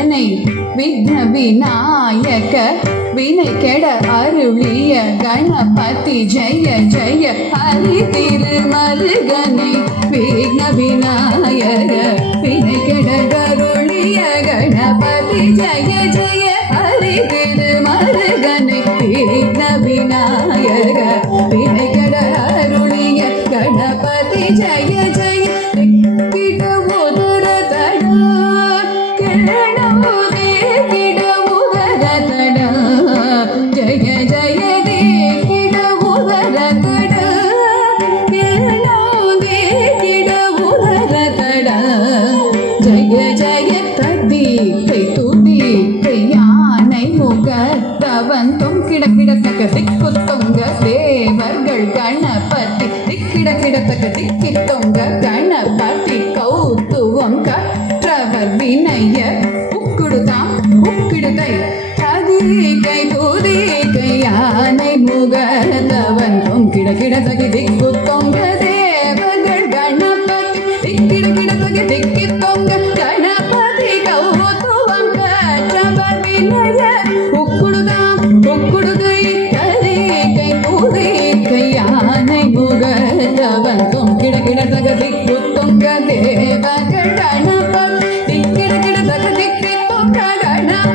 மருகனை விக்ன விநாயக வினை கெட அருளிய கணபதி ஜெய ஜெய ஹரி திருமருகனை விக்ன விநாயக வினை கெட அருளிய கணபதி ஜெய ஜெய ஹரி திருமருகனை விக்ன விநாயக வினை கெட அருளிய கணபதி ஜெய ஜெய திக்குத்தொங்க தேவர்கள் கணபதி திக்கிடக்கிடத்தக்க திக்கித்தொங்க கணபதி கௌத்துவம் கற்றவர் வினய உக்குடுதாம் உக்கிடுதை அதிகை துதிகை யானை முகதவன் கிடக்கிடத்தக திக்குத்தொங்க தேவர்கள் கணபதி திக்கிடக்கிடத்தக திக்கித்தொங்க கணபதி கௌத்துவம் கற்றவர் வினய உக்குடுதாம் உக்குடுதை யானை முகதவன் கிடக்கிடத்தக திக்குத்தொங்க தேவர்கள் கணபதி திக்கிடக்கிடத்தக திக்கித்தொங்க கணபதி